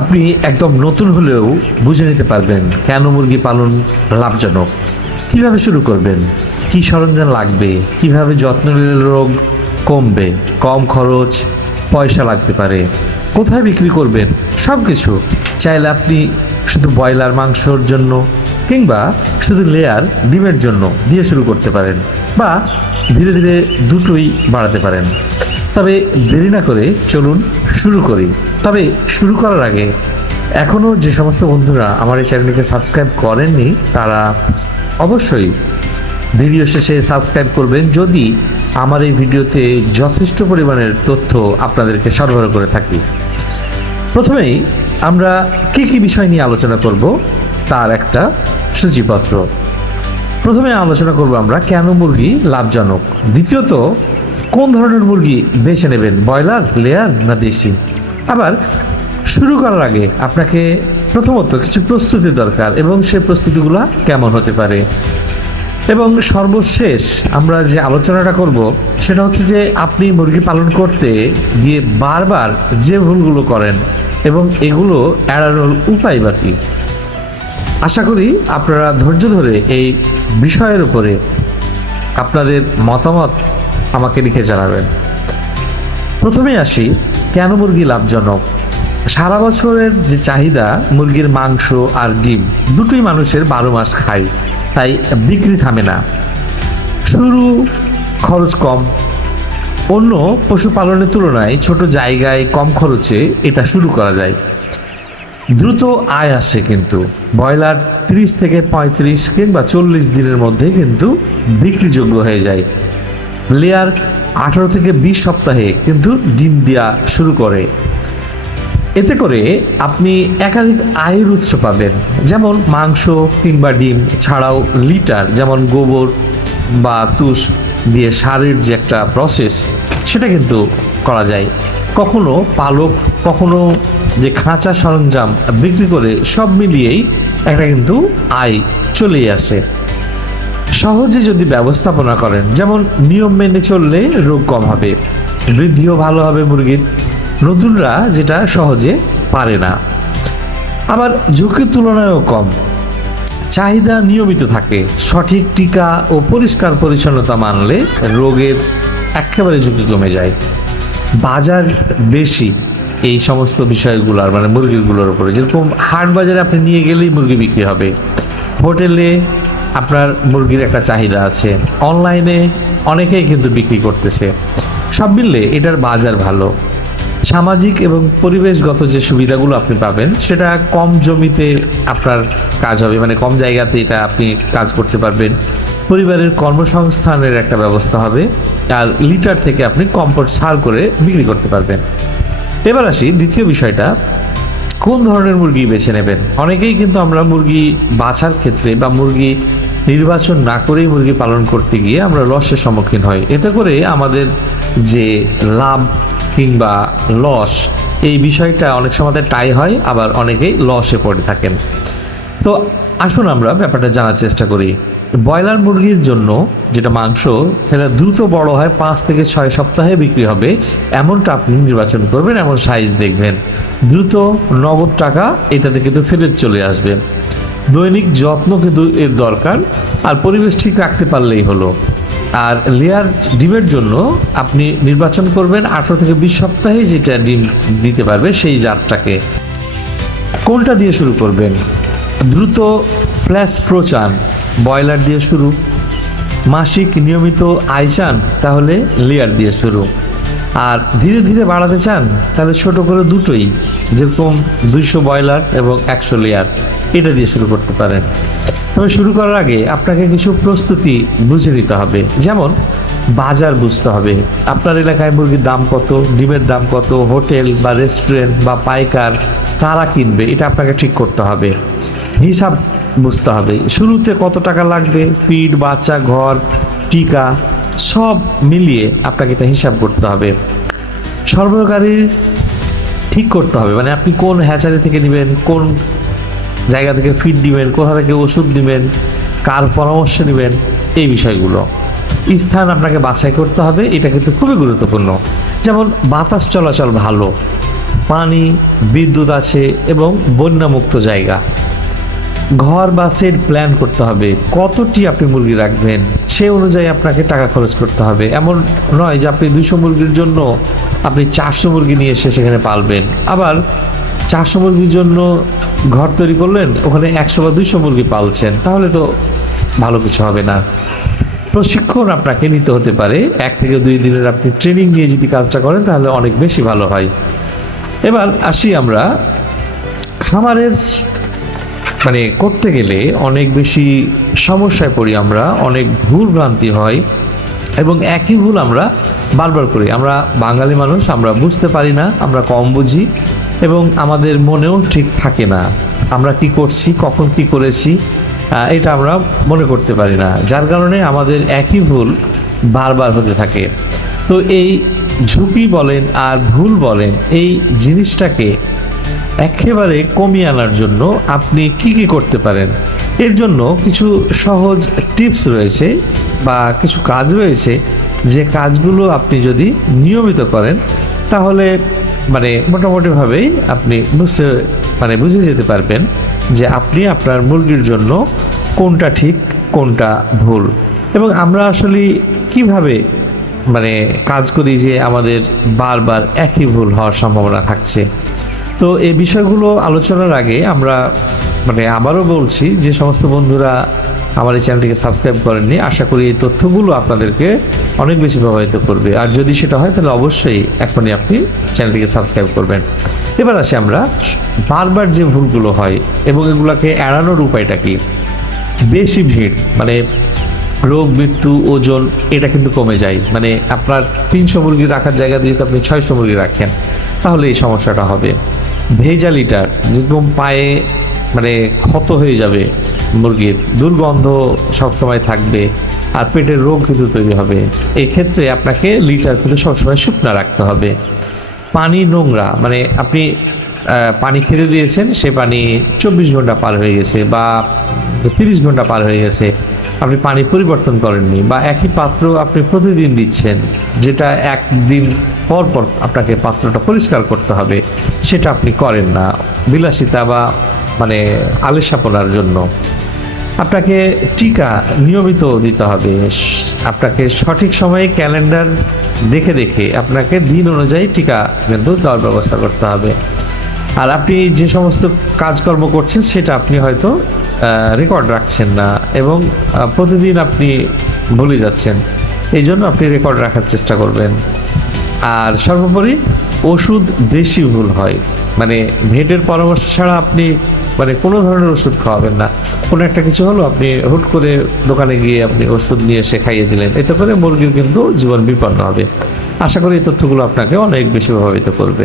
আপনি একদম নতুন হলেও বুঝে নিতে পারবেন কেন মুরগি পালন লাভজনক। কিভাবে শুরু করবেন, কি সরঞ্জাম লাগবে, কিভাবে যত্ন নিলে রোগ কমবে, কম খরচ, পয়সা লাগতে পারে, কোথায় বিক্রি করবেন, সব কিছু চাইলে আপনি শুধু ব্রয়লার মাংসর জন্য কিংবা শুধু লেয়ার ডিমের জন্য দিয়ে শুরু করতে পারেন, বা ধীরে ধীরে দুটোই বাড়াতে পারেন। তবে দেরি না করে চলুন শুরু করি। তবে শুরু করার আগে এখনও যে সমস্ত বন্ধুরা আমার এই চ্যানেলটিকে সাবস্ক্রাইব করেননি তারা অবশ্যই ভিডিও শেষে সাবস্ক্রাইব করবেন, যদি আমার এই ভিডিওতে যথেষ্ট পরিমাণের তথ্য আপনাদেরকে সরবরাহ করে থাকি। প্রথমেই আমরা কী কী বিষয় নিয়ে আলোচনা করব তার একটা সূচিপত্র। প্রথমে আলোচনা করব আমরা কেন মুরগি লাভজনক। দ্বিতীয়ত, কোন ধরনের মুরগি বেছে নেবেন, ব্রয়লার, লেয়ার না দেশি। আবার শুরু করার আগে আপনাকে প্রথমত কিছু প্রস্তুতি দরকার এবং সেই প্রস্তুতিগুলো কেমন হতে পারে। এবং সর্বশেষ আমরা যে আলোচনাটা করব সেটা হচ্ছে যে আপনি মুরগি পালন করতে গিয়ে বারবার যে ভুলগুলো করেন এবং এগুলো এড়ানোর উপায় বা কী। আশা করি আপনারা ধৈর্য ধরে এই বিষয়ের উপরে আপনাদের মতামত আমাকে লিখে জানাবেন। প্রথমে আসি কেন মুরগি লাভজনক। সারা বছরের যে চাহিদা মুরগির মাংস আর ডিম দুটোই মানুষের 12 মাস খায়, তাই বিক্রি থামে না। শুরু খরচ কম, অন্য পশুপালনের তুলনায় ছোট জায়গায় কম খরচে এটা শুরু করা যায়। দ্রুত আয় আসে, কিন্তু ব্রয়লার 30 থেকে 35 কিংবা 40 দিনের মধ্যে কিন্তু বিক্রিযোগ্য হয়ে যায়। লেয়ার 18 থেকে 20 সপ্তাহে কিন্তু ডিম দেওয়া শুরু করে। এতে করে আপনি একাধিক আয়ের উৎস পাবেন, যেমন মাংস কিংবা ডিম ছাড়াও লিটার, যেমন গোবর বা তুষ দিয়ে সারের যে একটা প্রসেস সেটা কিন্তু করা যায়। কখনো পালক, কখনো যে খাঁচা সরঞ্জাম বিক্রি করে সব মিলিয়েই একটা কিন্তু আয় চলেই আসে। সহজে যদি ব্যবস্থাপনা করেন, যেমন নিয়ম মেনে চললে রোগ কম হবে, বৃদ্ধিও ভালো হবে মুরগির, নতুনরা যেটা সহজে পারে না। আবার ঝুঁকির তুলনায়ও কম, চাহিদা নিয়মিত থাকে, সঠিক টিকা ও পরিষ্কার পরিচ্ছন্নতা মানলে রোগের একেবারে ঝুঁকি কমে যায়। বাজার বেশি এই সমস্ত বিষয়গুলোর, মানে মুরগিগুলোর উপরে, যেরকম হাট বাজারে আপনি নিয়ে গেলেই মুরগি বিক্রি হবে, হোটেলে আপনার মুরগির একটা চাহিদা আছে, অনলাইনে অনেকেই কিন্তু বিক্রি করতেছে। সব মিললে এটার বাজার ভালো। সামাজিক এবং পরিবেশগত যে সুবিধাগুলো আপনি পাবেন সেটা কম জমিতে আপনার কাজ হবে, মানে কম জায়গাতে এটা আপনি কাজ করতে পারবেন। পরিবারের কর্মসংস্থানের একটা ব্যবস্থা হবে, আর লিটার থেকে আপনি কম্পোস্ট সার করে বিক্রি করতে পারবেন। এবার আসি দ্বিতীয় বিষয়টা, কোন ধরনের মুরগি বেছে নেবেন। অনেকেই কিন্তু আমরা মুরগি বাছার ক্ষেত্রে বা মুরগি নির্বাচন না করেই মুরগি পালন করতে গিয়ে আমরা লসের সম্মুখীন হই। এতে করে আমাদের যে লাভ কিংবা লস, এই বিষয়টা অনেক সময় টাই হয়, আবার অনেকেই লসে পড়ে থাকেন। তো আসুন আমরা ব্যাপারটা জানার চেষ্টা করি। ব্রয়লার মুরগির জন্য যেটা মাংস, সেটা দ্রুত বড় হয়, 5 থেকে 6 সপ্তাহে বিক্রি হবে এমনটা আপনি নির্বাচন করবেন, এমন সাইজ দেখবেন। দ্রুত নগদ টাকা এটাতে কিন্তু ফেরত চলে আসবে। দৈনিক যত্ন কিন্তু এর দরকার, আর পরিবেশ ঠিক রাখতে পারলেই হলো। আর লেয়ার ডিমের জন্য আপনি নির্বাচন করবেন 18 থেকে 20 সপ্তাহে যেটা ডিম দিতে পারবে সেই জাতটাকে। কোনটা দিয়ে শুরু করবেন? দ্রুত ফ্ল্যাশ প্রো চান, ব্রয়লার দিয়ে শুরু। মাসিক নিয়মিত আয় চান, তাহলে লেয়ার দিয়ে শুরু। আর ধীরে ধীরে বাড়াতে চান, তাহলে ছোট করে দুটোই, যেরকম 200 ব্রয়লার এবং 100 লেয়ার, এটা দিয়ে শুরু করতে পারেন। তবে শুরু করার আগে আপনাকে কিছু প্রস্তুতি বুঝে নিতে হবে, যেমন বাজার বুঝতে হবে। আপনার এলাকায় মুরগির দাম কত, ডিমের দাম কত, হোটেল বা রেস্টুরেন্ট বা পাইকার কারা কিনবে, এটা আপনাকে ঠিক করতে হবে। হিসাব বুঝতে হবে, শুরুতে কত টাকা লাগবে, ফিড, বাচ্চা, ঘর, টিকা সব মিলিয়ে আপনাকে এটা হিসাব করতে হবে। সরবরাহকারী ঠিক করতে হবে, মানে আপনি কোন হ্যাচারি থেকে নেবেন, কোন জায়গা থেকে ফিড দিবেন, কোথা থেকে ওষুধ দিবেন, কার পরামর্শ নেবেন, এই বিষয়গুলো। স্থান আপনাকে বাছাই করতে হবে, এটা কিন্তু খুবই গুরুত্বপূর্ণ। যেমন বাতাস চলাচল ভালো, পানি, বিদ্যুৎ আছে এবং বন্যামুক্ত জায়গা। ঘর বা সেট প্ল্যান করতে হবে, কতটি আপনি মুরগি রাখবেন সেই অনুযায়ী আপনাকে টাকা খরচ করতে হবে। এমন নয় যে আপনি 200 মুরগির জন্য আপনি 400 মুরগি নিয়ে এসে সেখানে পালবেন, আবার 400 মুরগির জন্য ঘর তৈরি করলেন, ওখানে 100 বা 200 মুরগি পালছেন, তাহলে তো ভালো কিছু হবে না। প্রশিক্ষণ আপনাকে নিতে হতে পারে, 1 থেকে 2 দিনের আপনি ট্রেনিং নিয়ে যদি কাজটা করেন তাহলে অনেক বেশি ভালো হয়। এবার আসি আমরা খামারের করতে গেলে অনেক বেশি সমস্যায় পড়ি আমরা, অনেক ভুল ভ্রান্তি হয় এবং একই ভুল আমরা বারবার করি। আমরা বাঙালি মানুষ, আমরা বুঝতে পারি না, আমরা কম বুঝি এবং আমাদের মনেও ঠিক থাকে না আমরা কি করছি, কখন কি করেছি, এটা আমরা মনে করতে পারি না, যার কারণে আমাদের একই ভুল বারবার হতে থাকে। তো এই ঝুঁকি বলেন আর ভুল বলেন, এই জিনিসটাকে একেবারে কমিয়ে আনার জন্য আপনি কি কি করতে পারেন, এর জন্য কিছু সহজ টিপস রয়েছে বা কিছু কাজ রয়েছে, যে কাজগুলো আপনি যদি নিয়মিত করেন তাহলে মোটামুটিভাবেই আপনি বুঝে যেতে পারবেন যে আপনি আপনার মুরগির জন্য কোনটা ঠিক কোনটা ভুল। এবং আমরা আসলে কিভাবে কাজ করি যে আমাদের বারবার একই ভুল হওয়ার সম্ভাবনা থাকছে। তো এই বিষয়গুলো আলোচনার আগে আমরা আবারও বলছি, যে সমস্ত বন্ধুরা আমার এই চ্যানেলটিকে সাবস্ক্রাইব করেননি, আশা করি এই তথ্যগুলো আপনাদেরকে অনেক বেশি প্রভাবিত করবে। আর যদি সেটা হয় তাহলে অবশ্যই এখনই আপনি চ্যানেলটিকে সাবস্ক্রাইব করবেন। এবার আসি আমরা বারবার যে ভুলগুলো হয় এবং এগুলোকে এড়ানোর উপায়টা কি। বেশি ভিড় রোগ, মৃত্যু, ওজন এটা কিন্তু কমে যায়। আপনার 300 মুরগি রাখার জায়গাতে যদি আপনি 600 মুরগি রাখেন তাহলে এই সমস্যাটা হবে। ভেজা লিটার, যেরকম পায়ে ক্ষত হয়ে যাবে মুরগির, দুর্গন্ধ সবসময় থাকবে আর পেটের রোগ কিন্তু তৈরি হবে। এই ক্ষেত্রে আপনাকে লিটার কিন্তু সবসময় শুকনো রাখতে হবে। পানি নোংরা, আপনি পানি খেতে দিয়েছেন, সে পানি 24 ঘন্টা পার হয়ে গেছে বা 30 ঘন্টা পার হয়ে গেছে, আপনি পানি পরিবর্তন করেননি, বা একই পাত্র আপনি প্রতিদিন দিচ্ছেন, যেটা একদিন পর পর আপনাকে পাত্রটা পরিষ্কার করতে হবে, সেটা আপনি করেন না বিলাসিতা বা আলিশাপনার জন্য। আপনাকে টিকা নিয়মিত দিতে হবে, আপনাকে সঠিক সময়ে ক্যালেন্ডার দেখে দেখে আপনাকে দিন অনুযায়ী টিকা কিন্তু দেওয়ার ব্যবস্থা করতে হবে। আর আপনি যে সমস্ত কাজকর্ম করছেন সেটা আপনি হয়তো রেকর্ড রাখছেন না এবং প্রতিদিন আপনি ভুলে যাচ্ছেন, এই জন্য আপনি রেকর্ড রাখার চেষ্টা করবেন। আর সর্বোপরি ওষুধ বেশি ভুল হয়, ভেটের পরামর্শ ছাড়া আপনি কোনো ধরনের ওষুধ খাওয়াবেন না। কোনো একটা কিছু হলো, আপনি হুট করে দোকানে গিয়ে আপনি ওষুধ নিয়ে এসে খাইয়ে দিলেন, এতে করে মুরগির কিন্তু জীবন বিপন্ন হবে। আশা করি এই তথ্যগুলো আপনাকে অনেক বেশি প্রভাবিত করবে।